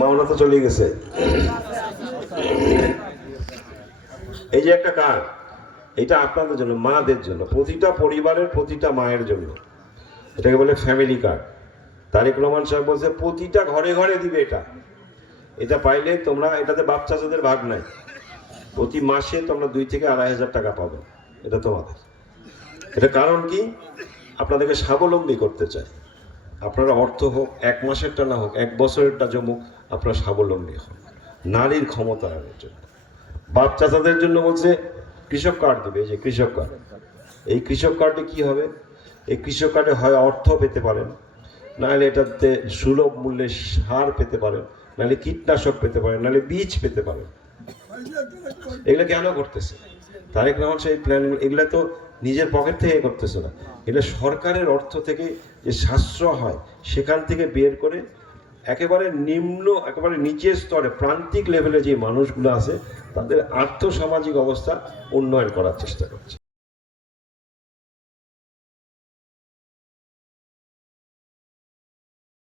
মামলা তো চলে গেছে। এই যে একটা কার্ড, এটা আপনাদের জন্য, মাদের জন্য, প্রতিটা পরিবারের প্রতিটা মায়ের জন্য। এটাকে বলে ফ্যামিলি কার্ড। তারেক রহমান সাহেব বলছে প্রতিটা ঘরে ঘরে দিবে এটা। এটা পাইলে তোমরা, এটাতে বাপ চাচাদের ভাগ নাই, প্রতি মাসে তোমরা 2 থেকে 2,500 টাকা পাবে। এটা তোমাদের। এটা কারণ কি? আপনাদেরকে স্বাবলম্বী করতে চাই। আপনারা অর্থ হোক, 1 মাসেরটা না হোক, 1 বছরেরটা জমুক, আপনারা স্বাবলম্বী হন নারীর ক্ষমতায়নের জন্য। বাপ চাচাদের জন্য বলছে কৃষক কার্ড দেবে। এই যে কৃষক কার্ড, এই কৃষক কার্ডে কি হবে? এই কৃষক কার্ডে হয় অর্থ পেতে পারেন, নাহলে এটাতে সুলভ মূল্যে সার পেতে পারেন, নাহলে কীটনাশক পেতে পারেন, নাহলে বীজ পেতে পারেন। এগুলো কেন করতেছে তারেক রহমান সাহেব? প্ল্যান এগুলো তো নিজের পকেট থেকে করতেছে না, এটা সরকারের অর্থ থেকে যে সাশ্রয় হয় সেখান থেকে বের করে একেবারে নিম্ন, একেবারে নিচের স্তরে, প্রান্তিক লেভেলে যে মানুষগুলো আছে তাদের আর্থসামাজিক অবস্থা উন্নয়ন করার চেষ্টা করছে।